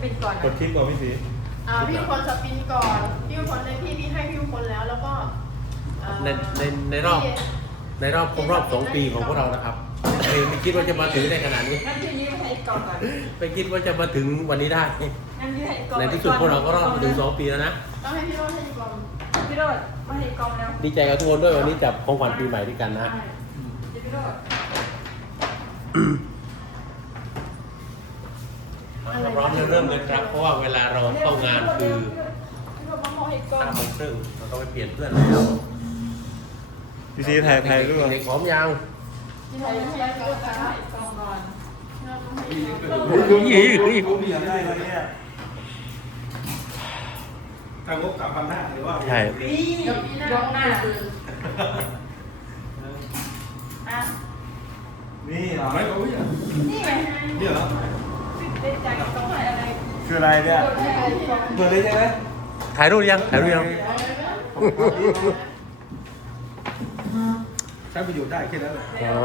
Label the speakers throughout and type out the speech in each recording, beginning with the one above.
Speaker 1: ปินก่อน
Speaker 2: กดคลิปก่อนพี่สี
Speaker 3: พี่คนสปินก่อนพี่คนในพี่ให้พี่คนแล้วก็
Speaker 4: ในรอบครบรอบ2 ปีของพวกเรานะครับไม่คิดว่าจะมาถึงได้ขนาดนี้
Speaker 1: งั้นพี่ยืมให้ก่อนก่อน
Speaker 4: ไม่คิดว่าจะมาถึงวันนี้ได้
Speaker 1: งั้นยืมให้ก่อน
Speaker 4: ในที่สุดพวกเราก็รอดมาถึง2 ปีแล้วนะ
Speaker 3: ต้องให้พี่โรจน์ให้ก่อน
Speaker 1: พี่โรดมาให้กองแล้ว
Speaker 4: ดีใจกับทุกคนด้วยวันนี้จับของขวัญปีใหม่ด้วยกันนะ
Speaker 1: พี่โรด
Speaker 4: พร้อมจะเริ่มเลยครับเพราะว่าเวลาเราเข้างานคือ
Speaker 1: พี่โรดมาโมให้กอง
Speaker 4: 5 โมงครึ่งเราต้องไปเปลี่ยนเพื่อนแล้ว
Speaker 2: พี่สีถ่ายรูปก่อน
Speaker 4: เด็กๆพร้อมยัง
Speaker 1: พี่ไทยพี่ไทยพี่โรดจะให้กองก่อน
Speaker 2: ผมอยากได้อะไรเนี่ยทางงบ3,500หรือว่า
Speaker 4: ใช่
Speaker 1: ยกหน้าอ่ะ
Speaker 2: นี่เหรอไม่รู้อ่ะ
Speaker 1: นี่ไง
Speaker 2: นี่เหรอ
Speaker 1: ได้ใจกับกองให้อะไร
Speaker 2: คืออะไรเนี่ยเปิดเลยใช่ไหม
Speaker 4: ถ่ายรูปยังถ่ายรูปยัง
Speaker 2: ใช้ประโยชน์ได้แค่นั้นแหละ
Speaker 4: อ๋อ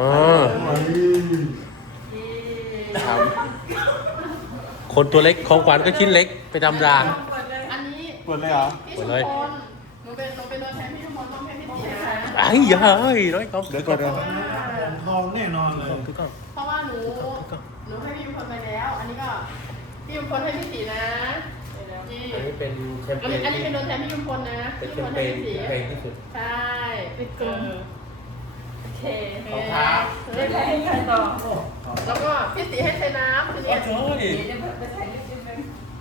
Speaker 4: ครับคนตัวเล็กของขวัญก็ชิ้นเล็กไปธรรมดา
Speaker 3: อันนี้
Speaker 2: เปิดเลยเหรอ
Speaker 3: พี่ชุมพลหนูเป็นตัวแทนพี่ชุมพลต้องให้พี่ตีนะ
Speaker 4: ไอ้ยาเฮ้ยร้อยกอง
Speaker 2: เดี๋ยวก่อนเดี๋ยวทองแน่นอนเลย
Speaker 4: ทุกกอง
Speaker 3: เพราะว่าหนูให้พี่ชุมพลไปแล้ว อันนี้ก็พี่ชุมพลให้พี่ตีนะพี่
Speaker 4: อันนี้เป็นแชมเปญ
Speaker 3: อันนี้เป็นตัวแทนพี่ชุมพลนะ
Speaker 4: เป็น
Speaker 3: พี่
Speaker 4: แช
Speaker 3: ชุม
Speaker 4: ม
Speaker 3: พล
Speaker 4: เป
Speaker 3: ให้
Speaker 4: ญ
Speaker 3: พี่ตี
Speaker 4: ที่แพงที่สุด
Speaker 3: ใช่ปิดกลุ่ม
Speaker 1: โอเค
Speaker 4: รองเท้า
Speaker 1: ได้ใครให้ใครต่อ
Speaker 3: แล้วก็พี่ตีให้ใช้น้ำทีนี้
Speaker 4: โอ้ย
Speaker 1: เดี๋ยวไปถ่ายนิดนึง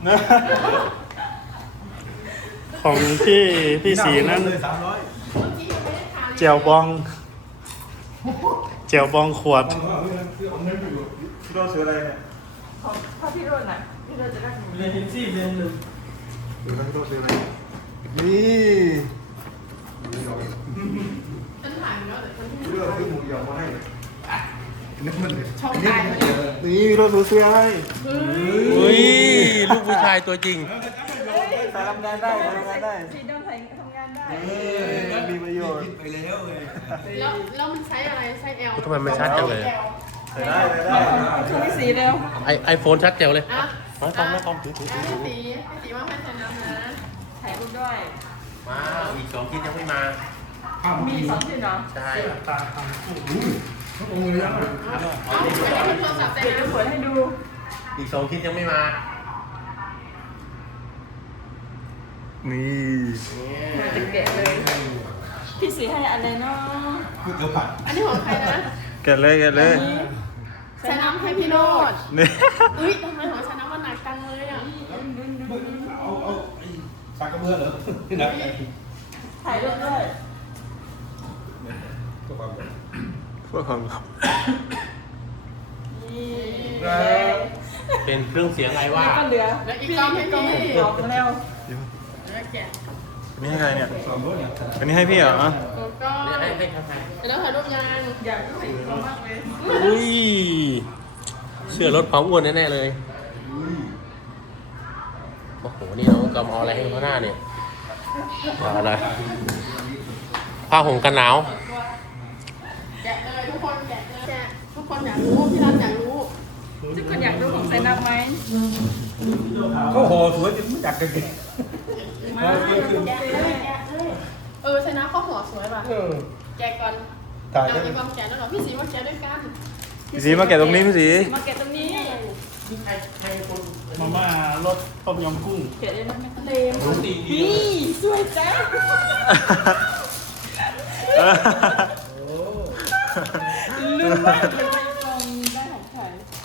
Speaker 5: ของพี่สีนั้น
Speaker 2: เลย300
Speaker 3: เมื่อกี้ยังไม่ได้ทาน
Speaker 5: เจียวบองเจียวบองขวด
Speaker 2: คือเอาเงินไปอยู่พี่ต้องซื้ออะไรเนี่ย
Speaker 1: ของถ้าพี่โรดน่ะพี่โรดจะได้หนู
Speaker 2: เรียนทินซี่เรียนหนึ่งพี่ต้องซื้ออะไรนี่
Speaker 3: ฉันถ่ายอยู่แล้วแต่คนที่
Speaker 2: เลือกซื้อหมูยอมาให้นี่มัน
Speaker 3: ช่องถ่ายมาเนี่ย
Speaker 2: นี่พี่ต้องซื้อให้
Speaker 4: อุ้ยลูกผู้ชายตัวจริง
Speaker 2: ใส่ทำงานได้ใส่ทำงานได้
Speaker 1: สีดำใส่ทำงานได้
Speaker 2: มีประโยชน์
Speaker 6: ไปแล้วไง
Speaker 3: แล้วมันใช้อะไรใช้ L
Speaker 4: ทำไมมันชัดจังเลย
Speaker 2: ใส่ได้ใส่ได้
Speaker 1: คือพี่สีเร็ว
Speaker 4: ไอโฟนชัดเจ๋วเลย
Speaker 3: อ่ะ
Speaker 4: มาต้องมาต้องถือ
Speaker 3: พี่ตีว่าให้ใช้น้ำนะ
Speaker 1: ถ่ายรูปด้วย
Speaker 4: มาอีก2 ชิ้นยังไม่มา
Speaker 1: มี2ชิ้นเหรอ
Speaker 4: ใช่
Speaker 2: ตาทำโอ้โหเลยอ่ะ
Speaker 3: เอาอันนี้เป็นโทรศัพท์ใช้
Speaker 1: เดี๋ยวจะ
Speaker 3: น้ำ
Speaker 1: เปิดให้ดู
Speaker 4: อีก2 ชิ้นยังไม่มา
Speaker 5: นี่
Speaker 1: จะแกะเลย พี่สีให้อะไรเนาะ
Speaker 2: เดี๋ยวผัด
Speaker 3: อันนี้ของใครนะ
Speaker 5: แกะเลยแกะเลย
Speaker 3: ใช้น้ำให้พี่โรด
Speaker 5: นี่
Speaker 3: อุ้ยทำไมของใช้น้ำมันหนักจังเลยอ่ะ
Speaker 2: เอาไอ้สากกระเบือเหรอที่ไหน
Speaker 1: ถ่ายรูปด้วย
Speaker 5: พวกของ
Speaker 1: นี่
Speaker 4: เป็นเครื่องเสียงไอว่า
Speaker 1: ก็เหลือ
Speaker 3: แล้วอีกกล้องให้พี่
Speaker 1: ออกมาแล้ว
Speaker 3: แล้วแกะ
Speaker 5: อันนี้ให้ใครเนี่ย
Speaker 2: สองรถเนี่ย
Speaker 5: อันนี้ให้พี่เหรอ
Speaker 3: แล้วก็
Speaker 4: ให้ครับ
Speaker 3: แล้วถ่ายรูปยัง
Speaker 1: อยากใส่ของมากเลย
Speaker 4: อุ้ยเสื้อลดความอ้วนแน่ๆเลยโอ้โหนี่เรากำเอาอะไรให้เขาหน้าเนี่ยเอาอะไรผ้าห่มกันหนาว
Speaker 3: แกะเลยทุกคนแกะเลยแกะทุกคนอยากรู้พี่รัฐอยากรู้
Speaker 1: ทุกคนอยากดูของใส่น้ำไหม
Speaker 2: เขาห่อสวยจนไม่จักกันกิน
Speaker 3: มาแกะเลยแกะเลยใช้น้ำข้าวหัวสวยป่ะแกะก่อน
Speaker 2: ถ่าย
Speaker 3: เอาอีกกองแกะแล้วเหรอพี่สีมาแกะด้วยกัน
Speaker 5: พี่สีมาแกะตรงนี้พี่สี
Speaker 1: มาแกะตรงนี้
Speaker 5: มาม่ารสต้มยำกุ้ง
Speaker 1: แกะได้ไหมเลมนี่สวยจังลืมมากเลยไปกองได้ของใคร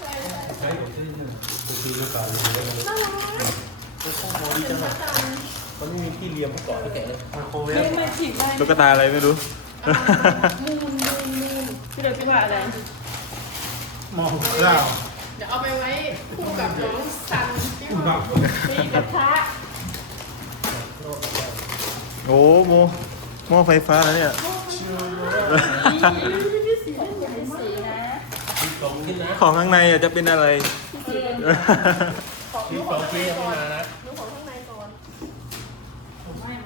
Speaker 4: มันไม่มีที่เลียมเมื่อก่อนแล้วแกะเลยมาโคเวฟ
Speaker 1: ไม่ฉีกได้
Speaker 5: ตุ๊กตาอะไรไม่รู้
Speaker 1: มูนพี่เดี๋ยวพี่ว่าอะไร
Speaker 2: มองเจ้า
Speaker 3: เดี๋ยวเอาไปไว้คู่กับน้องซันที่
Speaker 2: อุ้ย
Speaker 3: ห้
Speaker 2: บ้า
Speaker 3: อง
Speaker 1: มีกระทะ
Speaker 5: โอ้โมหม้อไฟฟ้าแล้วเนี่ย
Speaker 1: นี่พี่สีอย่าให้สีนะ
Speaker 4: 2 ชิ้นนะ
Speaker 5: ของข้างในอ่ะจะเป็นอะไร
Speaker 3: ของ
Speaker 4: ชิ้น
Speaker 3: ดูของ
Speaker 4: 2
Speaker 3: ข้างใน
Speaker 4: ชิ้นยัง
Speaker 3: ก่
Speaker 4: ไม่
Speaker 3: อน
Speaker 4: มานะ
Speaker 3: ดูของข้างในก่อน
Speaker 1: ไม่นะ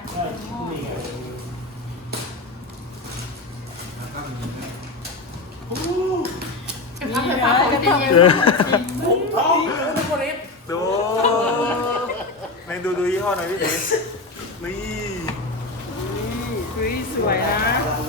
Speaker 3: กระทะไฟฟ้าของจริง
Speaker 4: ท้องทุกคนนี้
Speaker 5: ดู
Speaker 2: ดูยี่ห้อหน่อยพี่ตีนี่
Speaker 1: เฮ้ยสวยนะ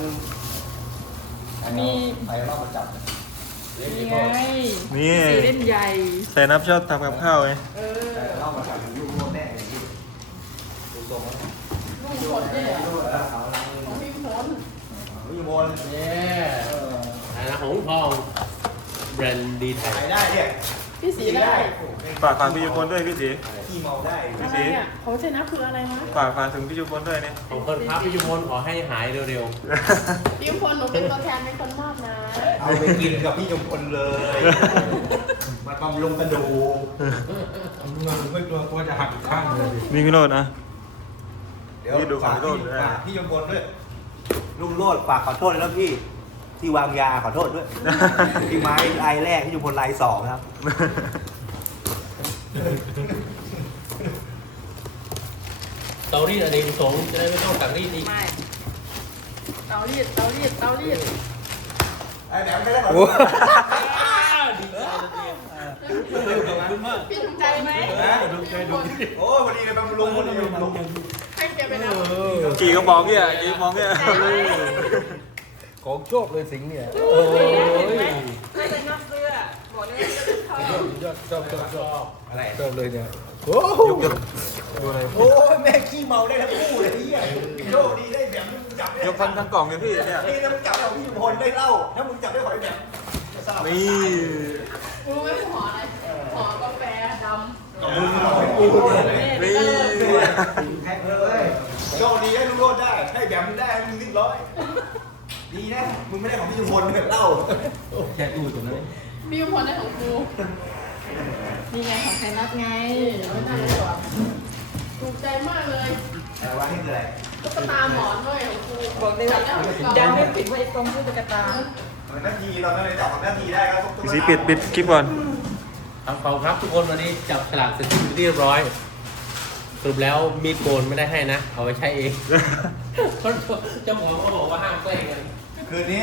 Speaker 1: มี
Speaker 6: ใครรอบมาจับ
Speaker 1: นี่ไง
Speaker 2: นี่
Speaker 1: สีเล่นใหญ่
Speaker 2: ใส่นับชอบทำกับข้าวไง
Speaker 6: รอบมาจับอยู่ลูกแม่เลยพี่ดูตรงแล้ว
Speaker 3: ลูกคนเนี่ย
Speaker 6: ดูแล้วเอาลัง
Speaker 3: ของพี่พล
Speaker 6: อยู่บน
Speaker 4: เนี่ยนะหงทองแบรนด์ดีไทย
Speaker 6: ขายได้เนี่ย
Speaker 3: พี่สีได้
Speaker 2: ฝากพี่ยุพลด้วยพี่ตี
Speaker 6: ขี้เมาได้
Speaker 3: อะไรอ่ะของชนะคืออะไรวะ
Speaker 2: ฝากถึงพี่ยุพลด้วยเนี่ย
Speaker 4: ของคนครับพี่ยุพลขอให้หายเร็ว
Speaker 3: พี่พลหนูเป็นตัวแทนเป็นคนมอบนะ
Speaker 6: เอาไปกินกับพี่ยมพลเลยมาบำรุงกระดูก
Speaker 5: ไม่กลัวจะหักข้างเลย
Speaker 2: มีพี่โรจน์นะ
Speaker 6: เดี๋ยว
Speaker 2: พี่ดูขอโทษ
Speaker 6: ฝากพี่ยมพลด้วยลุงโรดฝากขอโทษแล้วพี่ที่วางยาขอโทษด้วยพี่ไม้ลายแรกพี่ยมพลลายสองครับ
Speaker 4: ๆเตารีดอเนกประสงค์จะได้ไม่ต้องตักรีดอีก
Speaker 1: ไม่เตารีดเตารีดเตารีด
Speaker 6: ไอ้แหนมไม่ได้ขอโทษ
Speaker 3: พี่ถูกใจไหม
Speaker 6: โอ้วันนี้เลยบำรุงวันนี้บำรุง
Speaker 3: ให้แกไปนะ
Speaker 2: กี่กระบอกเนี่ยกี่กระบอกเนี่ย
Speaker 5: ของโชคเลยสิงห์เนี่ย
Speaker 1: ไม่ใส่นอกเสื้อบอกเลยว่าจะชอบ
Speaker 5: ยอดชอบ
Speaker 6: อะไร
Speaker 5: ชอบเลยเนี่ยโอ้
Speaker 2: ยกดูอะไร
Speaker 6: โอ้ยแม่ขี้เมาได้ทั้งคู่เลยพี่โชคดีได้แบบมึงจับได้
Speaker 2: ยกทั้งกล่องเลยพี่เนี่ย
Speaker 6: นี่ถ้ามึงจับเอาพี่ยมพลได้เหล้าถ้ามึงจับได้หอยแบบไม่ทราบ
Speaker 2: นี่
Speaker 3: รู้ไหมหออะไรหอกาแฟด
Speaker 6: มึงหอยกูเลย
Speaker 2: นี่
Speaker 6: แท็กเลยโชคดีให้ลุงโรดได้ให้แบบมึงได้ให้มึง100ดีนะมึงไม่ได้ของพี่ยมพลแบบเหล้า
Speaker 5: แค่ดูตรงนั้น
Speaker 3: ำพี่พลได้ของกู
Speaker 1: นี่ไงของไทยนัดไง
Speaker 3: เอาไว้นั่งเลยว่ะถูกใจมากเลย
Speaker 6: แต่ว่านี่คืออะไร
Speaker 3: ตุ๊กตาหมอนด้วยของกู
Speaker 1: บอกเลยว่ายังไม่ปิดไว้ตรงที่ตุ๊กตา
Speaker 6: นาทีเราไม่ได้จับนาทีได้ก็ต้อง
Speaker 2: สีปิดคลิปก่อน
Speaker 4: ครับขอบคุณครับทุกคนวันนี้จับฉลากเสร็จสิ้นเรียบร้อยสรุปแล้วมีดโกนไม่ได้ให้นะ เอาไว้ใช้เอง เจ้าของเขาบอกว่าห้ามแกล้งกัน
Speaker 6: คืนนี้